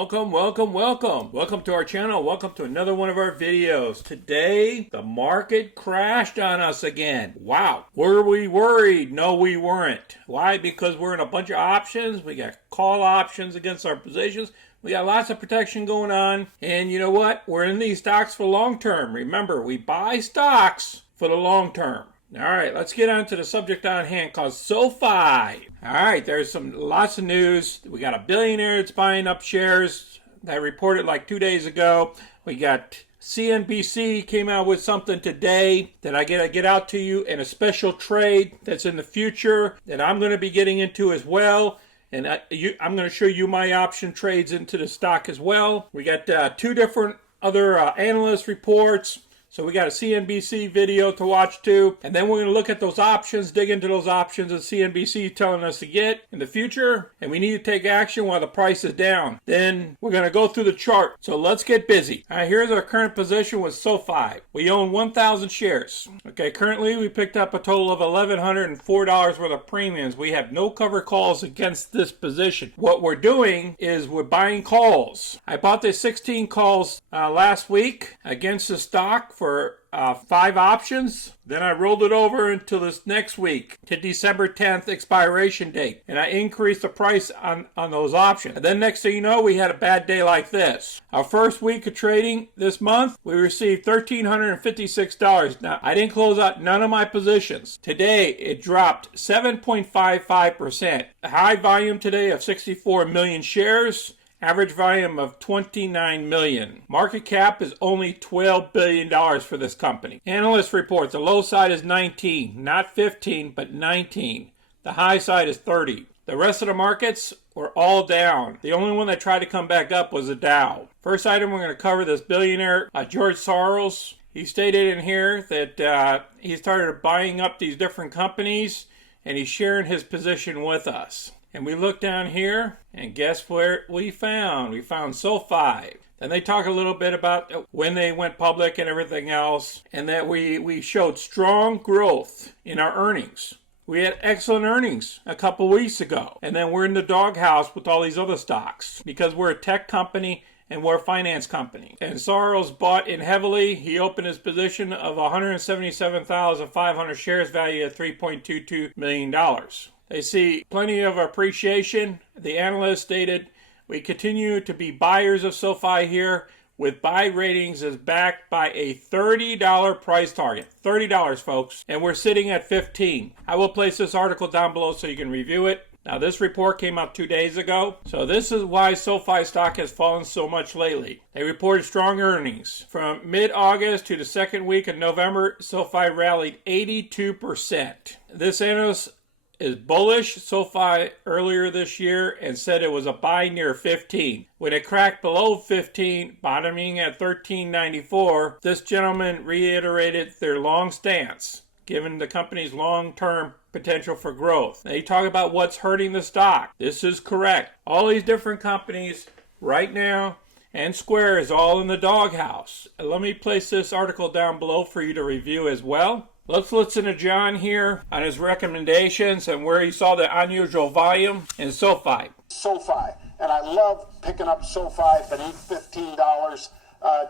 Welcome to our channel. Welcome to another one of our videos. Today, the market crashed on us again. Wow. Were we worried? No, we weren't. Why? Because we're in a bunch of options. We got call options against our positions. We got lots of protection going on. And you know what? We're in these stocks for long term. Remember, we buy stocks for the long term. All right, let's get on to the subject on hand called SOFI. All right, there's lots of news. We got a billionaire that's buying up shares that reported like 2 days ago. We got CNBC came out with something today that I gotta get out to you, and a special trade that's in the future that I'm going to be getting into as well. And I'm going to show you my option trades into the stock as well. We got two different other analyst reports. So we got a CNBC video to watch too. And then we're going to look at those options, dig into those options that CNBC is telling us to get in the future. And we need to take action while the price is down. Then we're going to go through the chart. So let's get busy. All right, here's our current position with SoFi. We own 1,000 shares. Okay, currently we picked up a total of $1,104 worth of premiums. We have no cover calls against this position. What we're doing is we're buying calls. I bought the 16 calls last week against the stock for 5 options. Then I rolled it over until this next week to December 10th expiration date. And I increased the price on those options. And then next thing you know, we had a bad day like this. Our first week of trading this month, we received $1,356. Now, I didn't close out none of my positions. Today, it dropped 7.55%. A high volume today of 64 million shares. Average volume of 29 million. Market cap is only $12 billion for this company. Analyst reports, the low side is 19, not 15, but 19. The high side is 30. The rest of the markets were all down. The only one that tried to come back up was the Dow. First item we're going to cover this billionaire, George Soros. He stated in here that he started buying up these different companies and he's sharing his position with us. And we look down here, and guess where we found? We found SoFi. Then they talk a little bit about when they went public and everything else, and that we showed strong growth in our earnings. We had excellent earnings a couple weeks ago, and then we're in the doghouse with all these other stocks because we're a tech company and we're a finance company. And Soros bought in heavily. He opened his position of 177,500 shares valued at $3.22 million. They see plenty of appreciation. The analyst stated, we continue to be buyers of SoFi here with buy ratings as backed by a $30 price target. $30, folks. And we're sitting at 15. I will place this article down below so you can review it. Now, this report came out 2 days ago. So this is why SoFi stock has fallen so much lately. They reported strong earnings. From mid-August to the second week of November, SoFi rallied 82%. This analyst is bullish SoFi earlier this year and said it was a buy near 15. When it cracked below 15, bottoming at 13.94, this gentleman reiterated their long stance, given the company's long-term potential for growth. They talk about what's hurting the stock. This is correct. All these different companies right now and Square is all in the doghouse. Let me place this article down below for you to review as well. Let's listen to John here on his recommendations and where he saw the unusual volume in SoFi. SoFi, and I love picking up SoFi beneath $15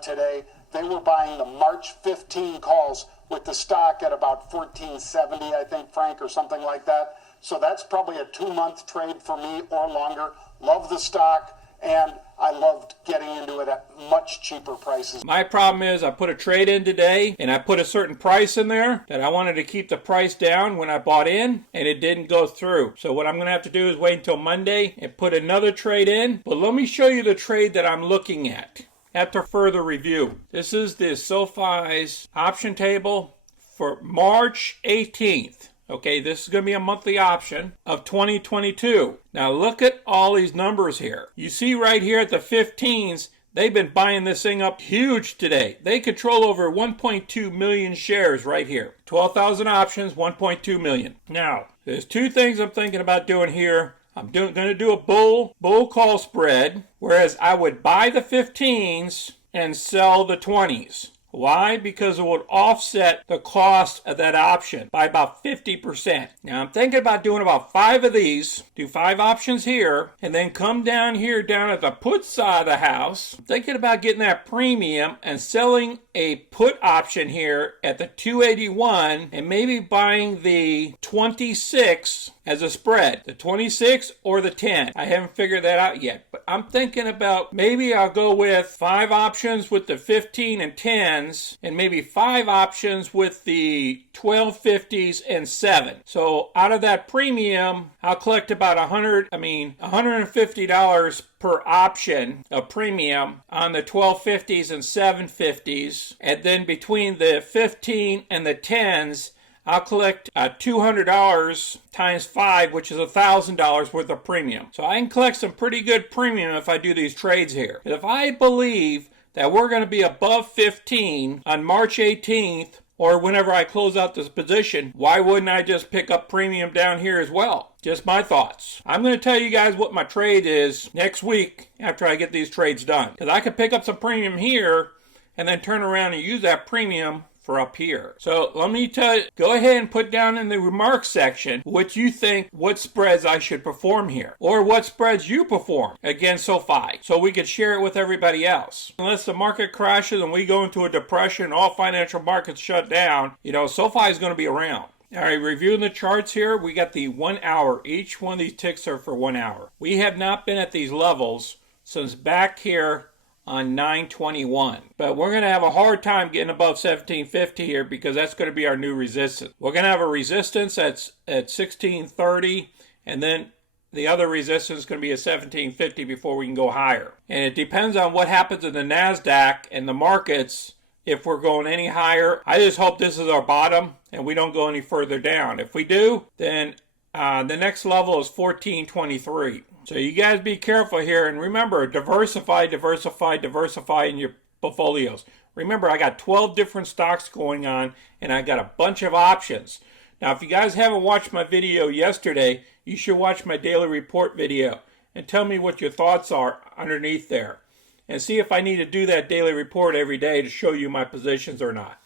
today. They were buying the March 15 calls with the stock at about $14.70, I think, Frank, or something like that. So that's probably a 2-month trade for me or longer. Love the stock. And I loved getting into it at much cheaper prices. My problem is I put a trade in today and I put a certain price in there that I wanted to keep the price down when I bought in, and it didn't go through. So what I'm going to have to do is wait until Monday and put another trade in. But let me show you the trade that I'm looking at after further review. This is the SoFi's option table for March 18th. Okay, this is going to be a monthly option of 2022. Now look at all these numbers here. You see right here at the 15s, they've been buying this thing up huge today. They control over 1.2 million shares right here. 12,000 options, 1.2 million. Now, there's two things I'm thinking about doing here. I'm going to do a bull call spread, whereas I would buy the 15s and sell the 20s. Why? Because it would offset the cost of that option by about 50%. Now I'm thinking about doing about 5 of these, do 5 options here, and then come down here down at the put side of the house. I'm thinking about getting that premium and selling a put option here at the 281 and maybe buying the 26 as a spread, the 26 or the 10. I haven't figured that out yet, but I'm thinking about maybe I'll go with 5 options with the 15 and 10s and maybe 5 options with the 1250s and 7. So out of that premium, I'll collect about $150 per option of premium on the 1250s and 750s, and then between the 15 and the 10s, I'll collect $200 times 5, which is $1,000 worth of premium. So I can collect some pretty good premium if I do these trades here. If I believe that we're going to be above 15 on March 18th, or whenever I close out this position, why wouldn't I just pick up premium down here as well? Just my thoughts. I'm going to tell you guys what my trade is next week after I get these trades done. Because I could pick up some premium here and then turn around and use that premium for up here. So let me tell you, go ahead and put down in the remarks section what you think, what spreads I should perform here, or what spreads you perform against SoFi, so we could share it with everybody else. Unless the market crashes and we go into a depression, all financial markets shut down, SoFi is going to be around. All right, reviewing the charts here, we got the 1 hour. Each one of these ticks are for 1 hour. We have not been at these levels since back here on 921. But we're going to have a hard time getting above 1750 here because that's going to be our new resistance. We're going to have a resistance at 1630, and then the other resistance is going to be at 1750 before we can go higher. And it depends on what happens in the NASDAQ and the markets if we're going any higher. I just hope this is our bottom and we don't go any further down. If we do, then the next level is 1423. So you guys be careful here, and remember, diversify in your portfolios. Remember, I got 12 different stocks going on, and I got a bunch of options. Now, if you guys haven't watched my video yesterday, you should watch my daily report video and tell me what your thoughts are underneath there. And see if I need to do that daily report every day to show you my positions or not.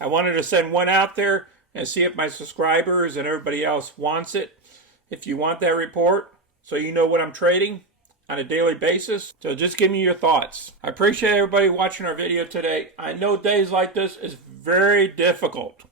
I wanted to send one out there and see if my subscribers and everybody else wants it. If you want that report, so you know what I'm trading on a daily basis. So just give me your thoughts. I appreciate everybody watching our video today. I know days like this is very difficult.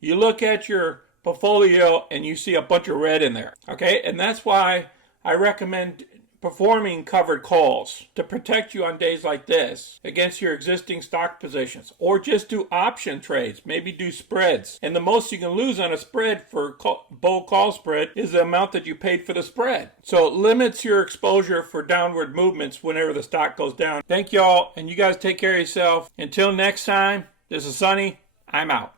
You look at your portfolio and you see a bunch of red in there. Okay, and that's why I recommend performing covered calls to protect you on days like this against your existing stock positions, or just do option trades, maybe do spreads. And the most you can lose on a spread for bull call spread is the amount that you paid for the spread. So it limits your exposure for downward movements whenever the stock goes down. Thank y'all, and you guys take care of yourself. Until next time, this is Sonny. I'm out.